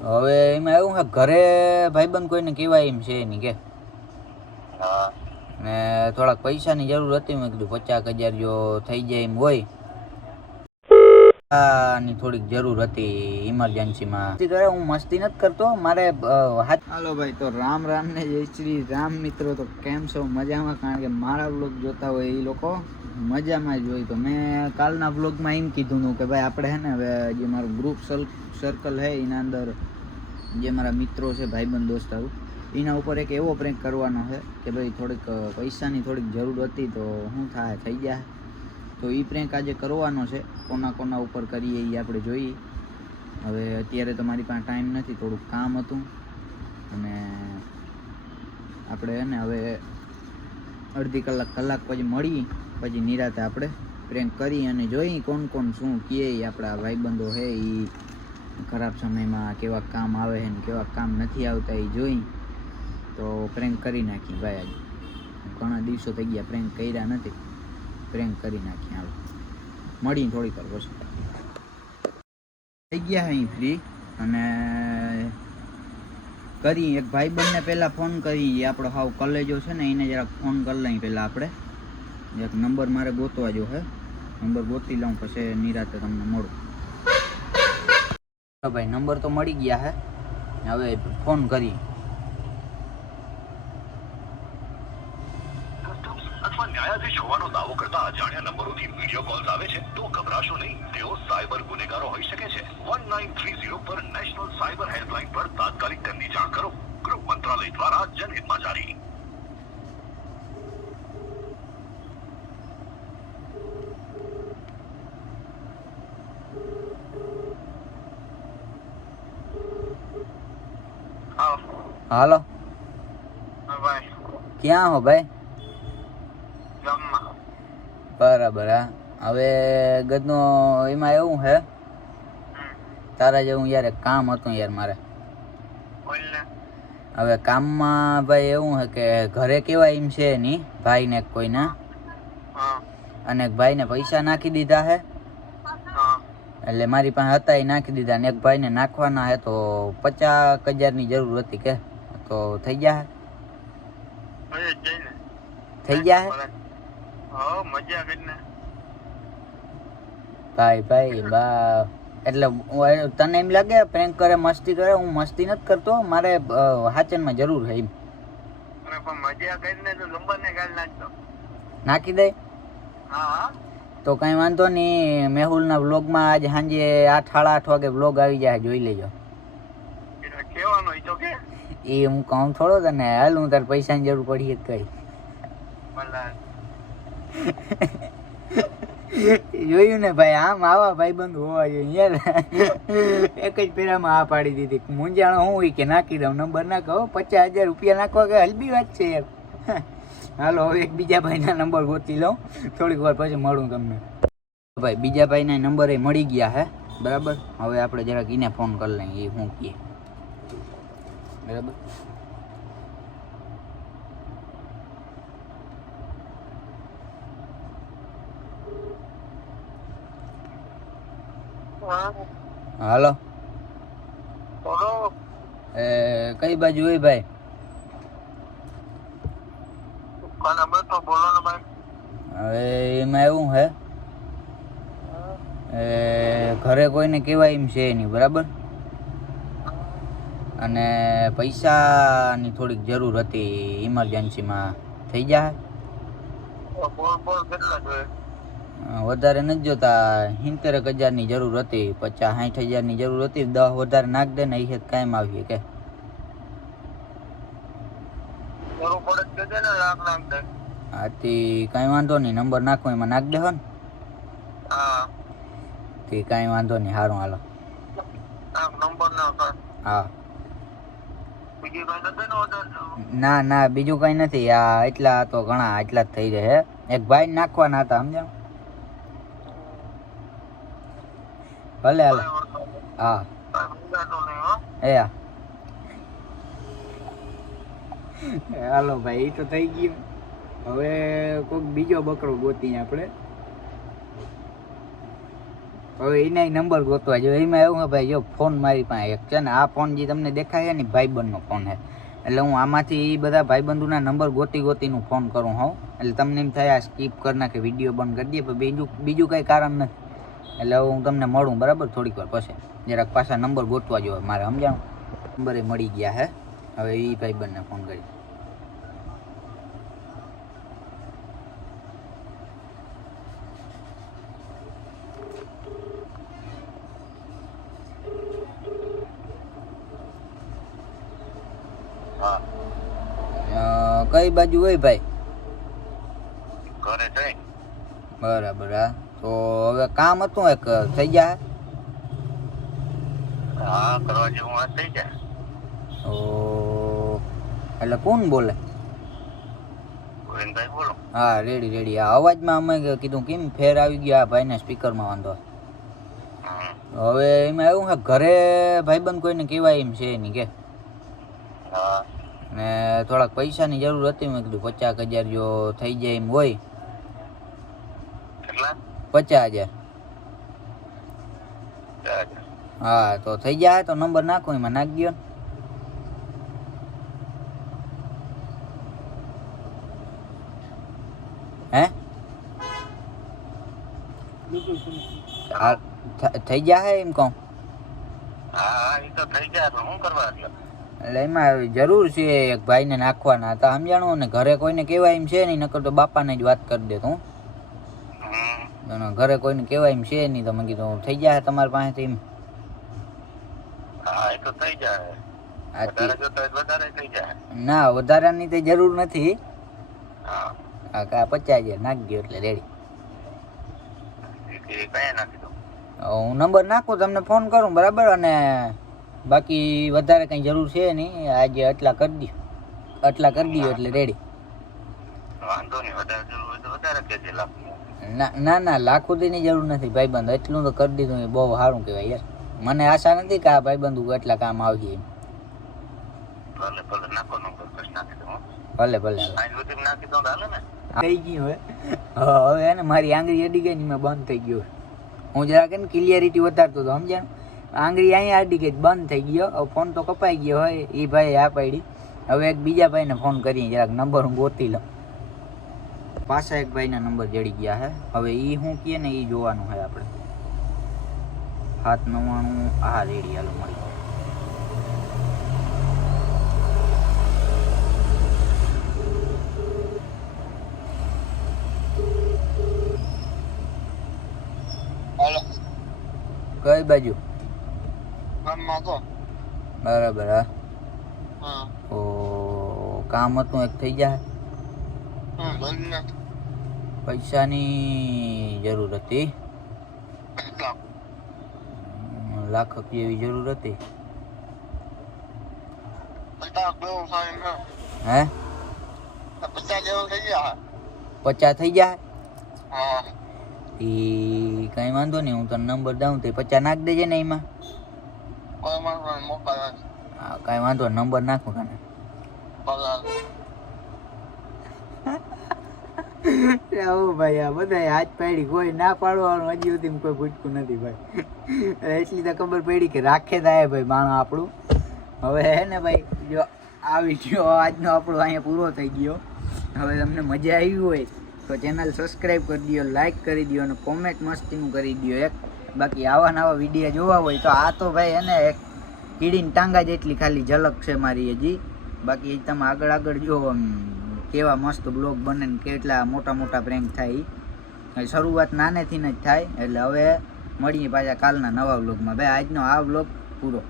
હવે એમાં એવું છે ઘરે ભાઈબંધ કોઈને કહેવાય એમ છે નહીં કે ને થોડાક પૈસાની જરૂર હતી. મેં કીધું 50,000 જો થઈ જાય એમ હોય ની થોડીક જરૂર હતી ઇમરજન્સીમાં. હું મસ્તી નથી કરતો મારે. હાલો ભાઈ, તો રામ રામ ને જય શ્રી રામ મિત્રો. તો કેમ છો? મજામાં? કારણ કે મારા વ્લોગ જોતા હોય એ લોકો મજામાં જ હોય. તો મેં કાલના વ્લોગમાં એમ કીધું હતું કે ભાઈ આપણે હે ને હવે જે મારું ગ્રુપ સર્કલ છે એના અંદર જે મારા મિત્રો છે, ભાઈબંધ દોસ્તારો, એના ઉપર એક એવો પ્રેન્ક કરવાનો છે કે ભાઈ થોડીક પૈસાની થોડીક જરૂર હતી તો શું થાય, થઈ જાય. તો એ પ્રેન્ક આજે કરવાનો છે. કોના કોના ઉપર કરીએ એ આપણે જોઈએ. હવે અત્યારે તો મારી પાસે ટાઈમ નથી, થોડુંક કામ હતું અને આપણે એને હવે અડધી કલાક પછી મળી પછી નિરાતે આપણે પ્રેન્ક કરી અને જોઈ કોણ કોણ શું કહે. આપણા ભાઈબંધો છે એ ખરાબ સમયમાં કેવા કામ આવે છે ને કેવા કામ નથી આવતા એ જોઈ. તો પ્રેન્ક કરી નાખી ભાઈ. આજે ઘણા દિવસો થઈ ગયા પ્રેન્ક કર્યા નથી, પ્રેન્ક કરી નાખી. હાલો મળીને થોડીક વાર પછી થઈ ગયા અહીં ફ્રી અને કરી એક ભાઈબંધને પહેલાં ફોન કરી. આપણો હાવ કલેજો છે ને એને જરાક ફોન કરી લઈ પહેલાં આપણે. એક નંબર મારે ગોતવા જો હે, નંબર ગોતી લઉં પછી નિરાતે તમને મળું. ભાઈ નંબર તો મળી ગયા હે, હવે ફોન કરી. ન્યાયાધીશ હોવાનો દાવો કરતા અજાણ્યા નંબરોથી વિડીયો કોલ્સ આવે છે તો ગભરાશો નહીં. તેઓ સાયબર ગુનેગારો હોઈ શકે છે. 1930 પર નેશનલ સાયબર હેલ્પલાઇન પર તાત્કાલિક તેમની જાણ કરો. ગૃહ મંત્રાલય દ્વારા જનહિતમાં જારી. હાલો ભાઈ, ક્યાં હો ભાઈ? બરાબર. હા, હવે ગદનો એમાં એવું છે તારા જેવું યાર એક કામ હતું યાર મારે. હવે કામમાં ભાઈ એવું છે કે ઘરે કેવાય એમ છે નહીં ભાઈને કોઈને, અને એક ભાઈને પૈસા નાખી દીધા છે. એટલે મારી પાસે હતા એ નાખી દીધા ને એક ભાઈને નાખવાના છે તો 50,000ની જરૂર હતી કે તો થઈ ગયા? થઈ ગયા ભાઈ? ભાઈ બા એટલે તને એમ લાગે પ્રેન્ક કરે, મસ્તી કરે? હું મસ્તી નથી કરતો, મારે હાચનમાં જરૂર છે એમ. નાખી દે તો કઈ વાંધો નહીં. મેહુલના વ્લોગમાં આજ સાંજે 8-8:30 વાગે વ્લોગ આવી જાય, જોઈ લેજો. એ હું કહું થોડો તને. હાલ હું તારે પૈસાની જરૂર પડી કઈ જોયું ને ભાઈ, આમ આવા ભાઈબંધ હોવા જોઈએ યાર. એક જ પેરામાં આ પાડી દીધી. મુંજાણો હું હોય કે નાખી દઉં, નંબર નાખો. 50,000 રૂપિયા નાખવા કે હલબી વાત છે યાર. હાલો હવે એક બીજા ભાઈના નંબર ગોતી લઉં, થોડીક વાર પછી મળું તમને. ભાઈ બીજા ભાઈના નંબર મળી ગયા હે, બરાબર. હવે આપણે જરાક એને ફોન કરી લઈએ એ શું કહે, બરાબર. હાલો કઈ બાજુ હોય ભાઈ? હવે એમાં એવું છે ઘરે કોઈને કહેવાય એમ છે નહીં, બરાબર. અને પૈસાની થોડીક જરૂર હતી ઇમરજન્સીમાં. થઈ જાય? વધારે નથી જોતા. 70,000ની જરૂર હતી, 50-60,000ની જરૂર હતી. 10 વધારે નાખ દે ને એ કાયમ આવીએ કે. હાથી કાંઈ વાંધો નહીં, નંબર નાખો એમાં નાખ દેવો ને. તે કાંઈ વાંધો નહીં. સારું હાલો. હા ના ના બીજું કઈ નથી. આ એટલા તો ઘણા એટલા જ થઈ રહે. એક ભાઈ નાખવાના હતા, સમજાવ. ભલે હાલો. હા એ હાલો ભાઈ, એ તો થઈ ગયું. હવે કોઈક બીજો બકરો ગોતી આપણે. હવે એના નંબર ગોતવા જો. એમાં એવું હે ભાઈ, જો ફોન મારી પાસે એક છે ને, આ ફોન જે તમને દેખાય છે ને ભાઈબંધનો ફોન છે. એટલે હું આમાંથી એ બધા ભાઈબંધોના નંબર ગોતીનું ફોન કરું હોઉં. એટલે તમને એમ થાય આ સ્કીપ કરી નાખે, વિડીયો બંધ કરી દઈએ, પણ બીજું કંઈ કારણ નથી. એટલે હવે હું તમને મળું બરાબર થોડીક વાર પછી. જરાક પાછા નંબર ગોતવા જોઈએ મારે, સમજાણું? નંબરે મળી ગયા હે. હવે એ ભાઈબંધને ફોન કરી. કઈ બાજુ હોય ભાઈ? ઘરે જઈ. બરાબર. હા તો હવે કામ હતું એક, થઈ જાય? હા, કરવા જેવું વાત થઈ જાય. તો એટલે કોણ બોલે? ગોવિંદભાઈ બોલો. હા રેડી. આ અવાજમાં અમે કીધું કેમ ફેર આવી ગયા આ ભાઈને, સ્પીકરમાં વાંધો. હવે એમાં એવું છે, ઘરે ભાઈબંધ કોઈને કહેવાય એમ છે નહીં કે? હા. ને થોડાક પૈસાની જરૂર હતી. મેં કીધું 50,000 જો થઈ જાય એમ હોય. કેટલા? 50,000. ચાલ. હા તો થઈ જાય તો નંબર નાખો, એમાં નાખી દો ને. હે થઈ જાય એમ કહું? હા, એ તો થઈ જાય. તો શું કરવા? એટલે એમાં જરૂર છે એક ભાઈને નાખવાના હતા, સમજાણું? ને ઘરે કોઈને કહેવાય એમ છે નહીં, નકર તો બાપાને જ વાત કરી દેતો હું. ઘરે કોઈને કહેવાય એમ છે નહીં, તો મેં કીધું થઈ જાય તમારી પાસેથી એમ. હા, એ તો થઈ જાય. વધારે થઈ જાય. ના, વધારાની તો જરૂર નથી. હા, 50,000 નાખી દો એટલે રેડી. કયા નાખી દઉં? હું નંબર નાખું, તમને ફોન કરું બરાબર. અને બાકી વધારે કંઈ જરૂર છે નહીં, આજે આટલા કરી દો એટલે રેડી. વાંધો નહીં, વધારે જરૂર હોય તો વધારે કહેજે. ના લાખ સુધીની જરૂર નથી ભાઈબંધ, એટલું તો કરી દીધું એ બહુ સારું કહેવાય યાર. મને આશા નથી કે આ ભાઈબંધ એટલા કામ આવશે એમ. ભલે નાખો નંબર, પછી નાખી દઉં. ભલે આઈ સુધી નાખી દઉં તો હાલે ને? થઈ ગયું હવે એને મારી આંગળી અડી ગઈ ને મેં બંધ થઈ ગયો. હું જરાક એને ક્લિયરિટી વધારતો હતો, સમજ્યા? આંગળી અહીંયા અડી ગઈ, બંધ થઈ ગયો. હવે ફોન તો કપાઈ ગયો હોય, એ ભાઈ આ પાડી. હવે એક બીજા ભાઈને ફોન કરી જરાક નંબર હું ગોતી લઉં. પાછા એક ભાઈના નંબર જડી ગયા હે. હવે એ શું કહે ને એ જોવાનું હોય આપણે. 799. હા રેડી, હાલો મળી. કઈ બાજુ? બરાબર. હા તો કામ હતું એક, થઈ જાય? પૈસાની જરૂર હતી, લાખ જેવી જરૂર હતી. હે 50 થઈ જાય? કઈ વાંધો નહીં, હું તને નંબર દઉં તો 50 નાખ દેજે ને એમાં. કઈ વાંધો, નંબર નાખું તને. ભાઈ આ બધા હાથ પાડી, કોઈ ના પાડવાનું હજી સુધી કોઈ પૂછતું નથી ભાઈ. એટલી તો ખબર પડી કે રાખે થાય ભાઈ માણસ આપણું. હવે હે ને ભાઈ, જો આ વિડીયો આજનો આપણો અહીંયા પૂરો થઈ ગયો. હવે તમને મજા આવી હોય તો ચેનલ સબસ્ક્રાઈબ કરી દો, લાઈક કરી દો અને કોમેન્ટ મસ્તીનું કરી દો એક. બાકી આવા નવા વિડીયો જોવા હોય તો આ તો ભાઈ એને એક કીડીની ટાંગા જેટલી ખાલી ઝલક છે મારી હજી. બાકી તમે આગળ જો કેવા મસ્ત બ્લોગ બને ને કેટલા મોટા પ્રેન્ક થાય. શરૂઆત નાનેથી જ થાય. એટલે હવે મળીએ પાછા કાલના નવા બ્લોગમાં. ભાઈ આજનો આ બ્લોગ પૂરો.